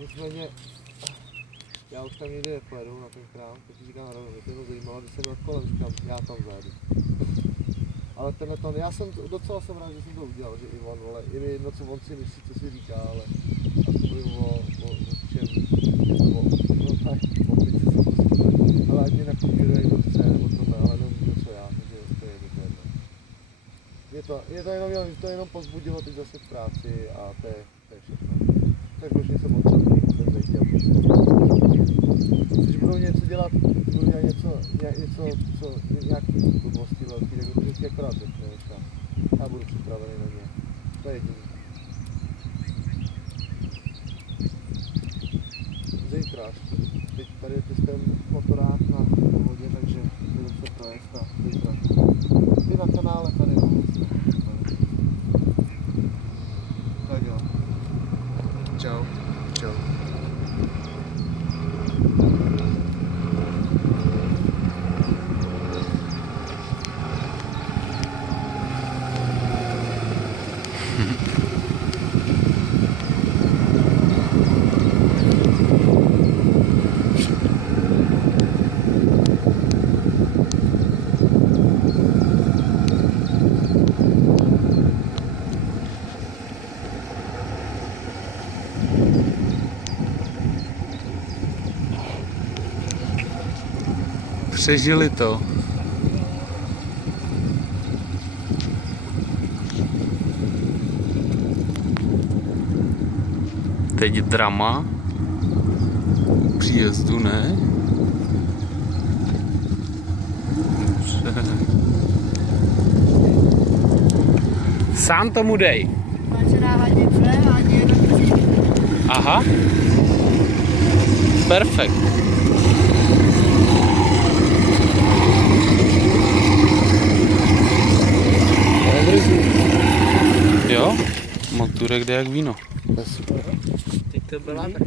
Nicméně, já už tam někde pojedu na ten krám, teď říkám na rovinu, to je zajímavé, když jsem nad kolem, říkám, já tam zajedu. Ale tenhle ton, já jsem docela jsem rád, že jsem to udělal, že i on, ale je mi jedno, co on si myslí, co si říká, ale já to mluvím o čem, no tak, o pici jsem to super, ale ať mě nakopíruje, kdo chce, nebo tohle, ale neumím co já, takže to je mi to jedno. Je to jenom pozbudilo teď zase v práci a to je všechno. Tak už jsem odsadný, ten zajít. Když budou něco dělat, budu dělat nějaký blbosti velký, tak to vždycky akorát řekne, já budu připravený na ně. To je jediný. Zítra, teď tady je ten motorák na vodě, takže budu se projezd a zítra. Ty na kanále tady, no. Tak jo. Čau. Čau. Přežili to. Teď drama. Příjezdu, ne? Dobře. Sám tomu dej. Aha. Perfekt. Jo, motorek jde jak víno. Teď to byla tak